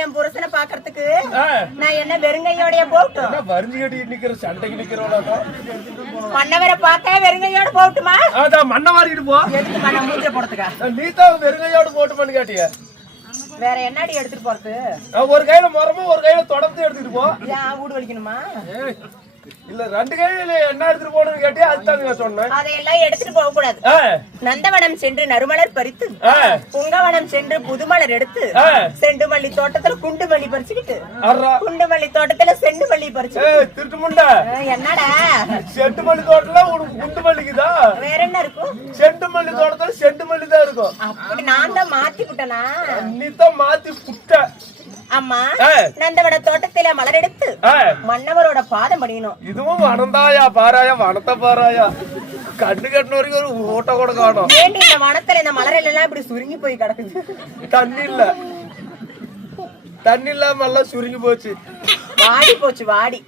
என் புருஷனை பாக்குறதுக்கு நான் என்ன வெறுங்கையோட போகட்டும்? வரிஞ்சு கட்டி நிக்கிற சண்டைக்கு நிக்கிறவளா? மன்னவரை பார்க்க வெறுங்கையோட போகட்டுமா? அதான் மன்னவாரிட்டு போ. எதுக்கு மன்ன மூஞ்ச போடுறதுக்கா? நீ தான் வெறுங்கையோட போட்டுமான்னு கேட்டிய. வேற என்னடி எடுத்துட்டு போறது? ஒரு கையில மரமும் ஒரு கையில தொடர்ந்து எடுத்துட்டு போ. ஏன் ஊடு வலிக்கணுமா? இல்ல ரெண்டு கையில என்ன எடுத்துட்டு போகணும்னு கேட்டியா? அதுதாங்க சொன்னேன். அதையெல்லாம் எடுத்துட்டு போக கூடாது. நந்தவனம் சென்று நறுமலர் பறித்து, புங்கவனம் சென்று புதுமலர் எடுத்து, செண்டுமல்லி தோட்டத்துல குண்டுமல்லி பறிச்சுக்கிட்டு, குண்டுமல்லி தோட்டத்துல செண்டுமல்லி பறிச்சு. திருட்டு முண்டா என்னடா செண்டுமல்லி தோட்டத்துல உனக்கு குண்டுமல்லிக்குதா? வேற என்ன இருக்கும்? செண்டுமல்லி தோட்டத்துல செண்டுமல்லி தான் இருக்கும். அப்படி நான் தான் மாத்தி விட்டனா? நீ தான் மாத்தி புட்ட. அம்மா நந்தவன தோட்டத்தில மலர் எடுத்து மன்னவரோட பாதம் படியணும். இதுவும் வனந்தாயா பாராயா? வனத்தை பாராயா? கண்ணு கட்டின வரைக்கும் ஒரு ஓட்ட கூட காணும். ஏண்டி இந்த வனத்துல இந்த மலர் எல்லாம் இப்படி சுருங்கி போய் கிடக்குது? தண்ணி இல்ல, தண்ணி இல்லாம எல்லாம் சுருங்கி போச்சு, வாடி போச்சு வாடி.